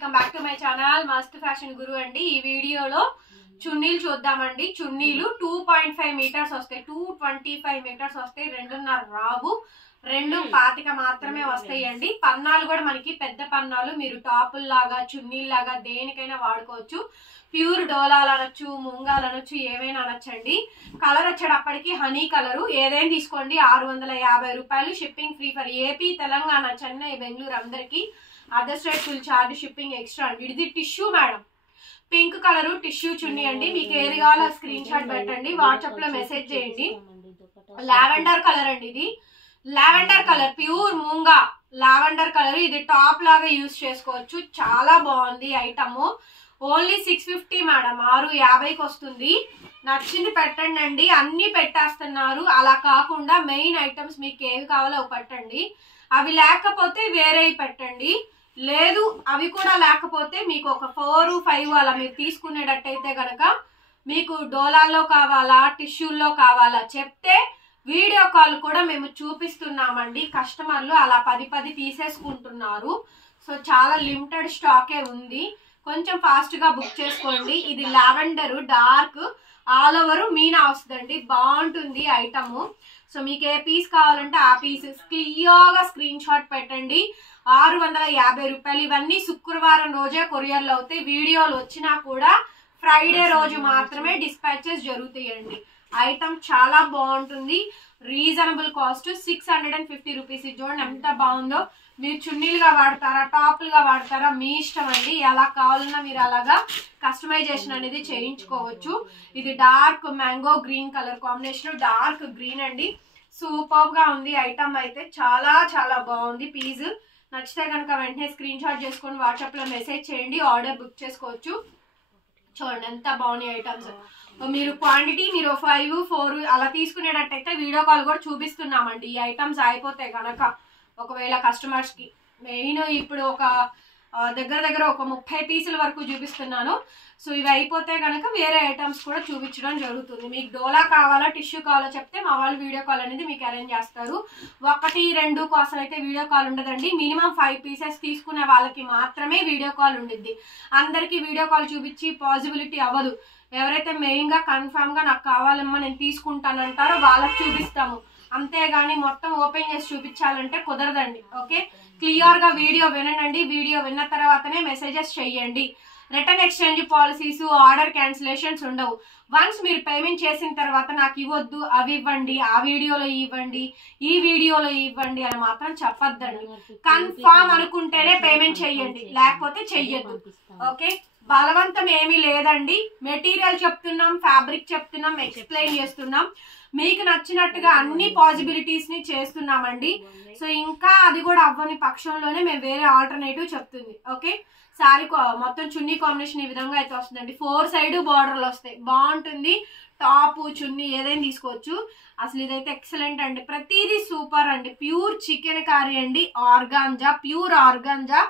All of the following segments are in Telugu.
Welcome back to my channel మస్త్ ఫ్యాషన్ గురు అండి. ఈ వీడియోలో చున్నీలు చూద్దామండి. చున్నీలు 2.5 మీటర్స్ వస్తాయి, 225 మీటర్స్ వస్తాయి, 2.5 రావు, 2.25 మాత్రమే వస్తాయండి. పన్నాలు కూడా మనకి పెద్ద పన్నాలు, మీరు టాపుల్లాగా చున్నీల్లాగా దేనికైనా వాడుకోవచ్చు. ప్యూర్ డోలాలు అనొచ్చు, ముంగాలు అనొచ్చు, ఏవైనా అనొచ్చండి. కలర్ వచ్చేటప్పటికి హనీ కలరు, ఏదైనా తీసుకోండి 650 రూపాయలు. Shipping free for AP, Telangana, Chennai, Bengaluru అందరికి. Other state full charge, shipping extra అండి. ఇది tissue madam, pink colour tissue chunni అండి. మీకు ఏది కావాలో స్క్రీన్ షాట్ పెట్టండి, వాట్సాప్ లో మెసేజ్ చేయండి. లావెండర్ కలర్ అండి, ఇది lavender colour, pure moonga lavender colour. ఇది టాప్ లాగా యూజ్ చేసుకోవచ్చు, చాలా బాగుంది ఐటమ్. ఓన్లీ 650 మేడం, 650కి వస్తుంది. నచ్చింది పెట్టండి అండి, అన్ని పెట్టేస్తున్నారు. అలా కాకుండా మెయిన్ ఐటమ్స్ మీకు ఏవి కావాలో అవి పెట్టండి, అవి లేకపోతే వేరేవి పెట్టండి. లేదు అవి కూడా లేకపోతే మీకు ఒక 4, 5 అలా మీరు తీసుకునేటట్టయితే కనుక మీకు డోలాల్లో కావాలా, టిష్యూల్లో కావాలా చెప్తే వీడియో కాల్ కూడా మేము చూపిస్తున్నామండి. కస్టమర్లు అలా 10 తీసేసుకుంటున్నారు. సో చాలా లిమిటెడ్ స్టాకే ఉంది, కొంచెం ఫాస్ట్ గా బుక్ చేసుకోండి. ఇది lavender dark all over Meena వస్తుందండి, బాగుంటుంది ఐటమ్. సో మీకు ఏ పీస్ కావాలంటే ఆ పీస్ క్లియర్గా స్క్రీన్ షాట్ పెట్టండి. 650 రూపాయలు. ఇవన్నీ శుక్రవారం రోజే కొరియర్లు అవుతాయి. వీడియోలు వచ్చినా కూడా ఫ్రైడే రోజు మాత్రమే డిస్పాచెస్ జరుగుతాయండి. ఐటమ్ చాలా బాగుంటుంది, రీజనబుల్ కాస్ట్, 650 రూపీస్. ఇది చూడండి ఎంత బాగుందో. మీరు చున్నీలుగా వాడతారా, టాప్లుగా వాడతారా, మీ ఇష్టం అండి. ఎలా కావాలన్నా మీరు అలాగా కస్టమైజేషన్ అనేది చేయించుకోవచ్చు. ఇది dark mango green colour combination, dark green అండి. సూపర్ గా ఉంది ఐటమ్ అయితే, చాలా చాలా బాగుంది. పీస్ నచ్చితే కనుక వెంటనే స్క్రీన్ షాట్ చేసుకొని వాట్సాప్ లో మెసేజ్ చేయండి, ఆర్డర్ బుక్ చేసుకోవచ్చు. చూడండి ఎంత బాగున్నాయి ఐటమ్స్. మీరు క్వాంటిటీ మీరు 5, 4 అలా తీసుకునేటట్టయితే వీడియో కాల్ కూడా చూపిస్తున్నామండి. ఈ ఐటమ్స్ అయిపోతే కనుక ఒకవేళ కస్టమర్స్ కి మెయిన్ ఇప్పుడు ఒక దగ్గర ఒక 30 పీసుల వరకు చూపిస్తున్నాను. సో ఇవి అయిపోతే కనుక వేరే ఐటమ్స్ కూడా చూపించడం జరుగుతుంది. మీకు డోలా కావాలా, టిష్యూ కావాలో చెప్తే మా వాళ్ళు వీడియో కాల్ అనేది మీకు అరేంజ్ చేస్తారు. 1, 2 కోసం అయితే వీడియో కాల్ ఉండదండి. మినిమం 5 పీసెస్ తీసుకునే వాళ్ళకి మాత్రమే వీడియో కాల్ ఉండిద్ది. అందరికీ వీడియో కాల్ చూపించి పాసిబిలిటీ అవ్వదు. ఎవరైతే మెయిన్ గా కన్ఫామ్ గా నాకు కావాలమ్మా నేను తీసుకుంటానంటారో వాళ్ళకి చూపిస్తాము, అంతేగాని మొత్తం ఓపెన్ చేసి చూపించాలంటే కుదరదండి. ఓకే, క్లియర్ గా వీడియో వినండి. వీడియో విన్న తర్వాతనే మెసేజెస్ చెయ్యండి. Return exchange policies, order cancellations ఉండవు. వన్స్ మీరు పేమెంట్ చేసిన తర్వాత నాకు ఇవ్వద్దు, అవి ఇవ్వండి, ఆ వీడియోలో ఇవ్వండి, ఈ వీడియోలో ఇవ్వండి అని మాత్రం చెప్పొద్దండి. కన్ఫామ్ అనుకుంటేనే పేమెంట్ చెయ్యండి, లేకపోతే చెయ్యొద్దు. ఓకే, బలవంతం ఏమీ లేదండి. మెటీరియల్ చెప్తున్నాం, ఫ్యాబ్రిక్ చెప్తున్నాం, ఎక్స్ప్లెయిన్ చేస్తున్నాం, మీకు నచ్చినట్టుగా అన్ని పాసిబిలిటీస్ ని చేస్తున్నామండి. సో ఇంకా అది కూడా అవ్వని పక్షంలోనే మేము వేరే ఆల్టర్నేటివ్ చెప్తుంది. ఓకే, సారీ మొత్తం చున్నీ కాంబినేషన్ ఈ విధంగా అయితే వస్తుందండి. 4 సైడ్ బార్డర్లు వస్తాయి, బాగుంటుంది. టాప్ చున్నీ ఏదైనా తీసుకోవచ్చు. అసలు ఇదైతే ఎక్సలెంట్ అండి, ప్రతిదీ సూపర్ అండి. ప్యూర్ చికెన్ కర్రీ అండి, organza, pure organza.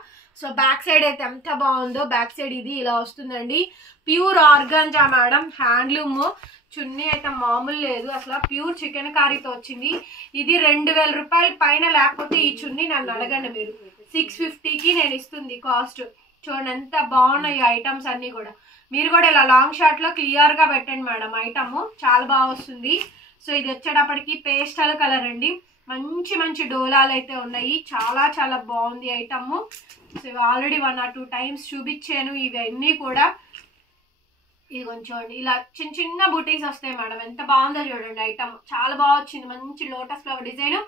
So back side అయితే ఎంత బాగుందో, బ్యాక్ సైడ్ ఇది ఇలా వస్తుందండి. ప్యూర్ ఆర్గాంజా మేడం, హ్యాండ్లూమ్ చున్నీ అయితే మామూలు లేదు అసలు. ప్యూర్ చికెన్ కర్రీతో వచ్చింది. ఇది 2000 రూపాయల పైన లేకపోతే ఈ చున్నీ నన్ను అడగండి మీరు. 650కి నేను ఇస్తుంది కాస్ట్. చూడండి ఎంత బాగున్నాయి ఐటమ్స్ అన్ని కూడా. మీరు కూడా ఇలా లాంగ్ షార్ట్ లో క్లియర్ గా పెట్టండి మేడం, ఐటమ్ చాలా బాగా వస్తుంది. సో ఇది వచ్చేటప్పటికి పేస్టల్ కలర్ అండి, మంచి మంచి డోలాలు అయితే ఉన్నాయి, చాలా చాలా బాగుంది ఐటమ్. సో ఇవి ఆల్రెడీ 1 or 2 టైమ్స్ చూపించాను. ఇవన్నీ కూడా ఇది కొంచెం ఇలా చిన్న చిన్న బుటీస్ వస్తాయి మేడం, ఎంత బాగుందో చూడండి ఐటమ్, చాలా బాగా వచ్చింది. మంచి lotus flower design,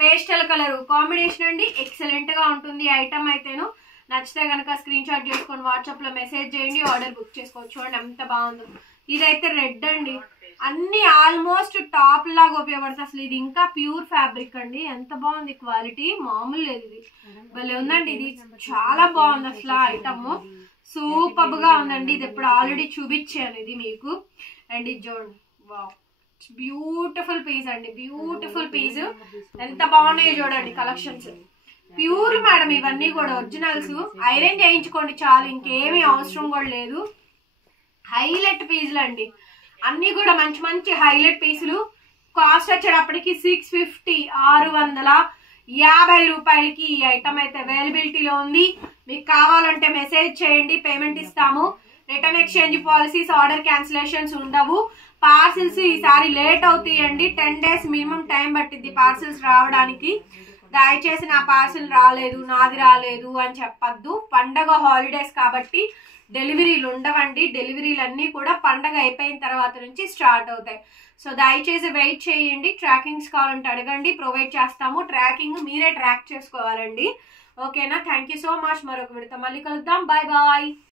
pastel colour combination అండి, ఎక్సలెంట్ గా ఉంటుంది ఐటమ్ అయితేను. నచ్చితే కనుక స్క్రీన్ షాట్ చేసుకొని వాట్సాప్ లో మెసేజ్ చేయండి, ఆర్డర్ బుక్ చేసుకోవచ్చు. చూడండి ఎంత బాగుందో. ఇదైతే రెడ్ అండి, అన్ని ఆల్మోస్ట్ టాప్ లాగా ఉపయోగపడుతుంది. అసలు ఇది ఇంకా ప్యూర్ ఫ్యాబ్రిక్ అండి, ఎంత బాగుంది, క్వాలిటీ మామూలు లేదు. ఇది భలే ఉందండి, ఇది చాలా బాగుంది అసలు ఐటమ్, సూపర్ గా ఉందండి. ఇది ఇప్పుడు ఆల్రెడీ చూపించాను ఇది మీకు. అండ్ ఇది చూడండి, వావ్ బ్యూటిఫుల్ పీస్ అండి, బ్యూటిఫుల్ పీస్. ఎంత బాగున్నాయో చూడండి కలెక్షన్స్. ప్యూర్ మేడం ఇవన్నీ కూడా ఒరిజినల్స్. ఐరన్ చేయించుకోండి చాలు, ఇంకేమీ అవసరం కూడా లేదు. హైలైట్ పీసులు అండి, అన్ని కూడా మంచి మంచి హైలైట్ పీసులు. కాస్ట్ వచ్చేటప్పటికి 650, 50 రూపాయలకి ఈ ఐటమ్ అయితే అవైలబిలిటీలో ఉంది. మీకు కావాలంటే మెసేజ్ చేయండి, పేమెంట్ ఇస్తాము. Return exchange policies, order cancellations ఉండవు. పార్సిల్స్ ఈసారి లేట్ అవుతాయండి. 10 days మినిమం టైం పట్టింది పార్సిల్స్ రావడానికి. దయచేసి నా పార్సిల్ రాలేదు, నాది రాలేదు అని చెప్పద్దు. పండగ హాలిడేస్ కాబట్టి డెలివరీలు ఉండవండి. డెలివరీలు అన్నీ కూడా పండగ అయిపోయిన తర్వాత నుంచి స్టార్ట్ అవుతాయి. సో దయచేసి వెయిట్ చేయండి. ట్రాకింగ్స్ కావాలంటే అడగండి, ప్రొవైడ్ చేస్తాము. ట్రాకింగ్ మీరే ట్రాక్ చేసుకోవాలండి. ఓకేనా? Thank you so much. మరొక విడత మళ్ళీ కలుద్దాం. Bye bye.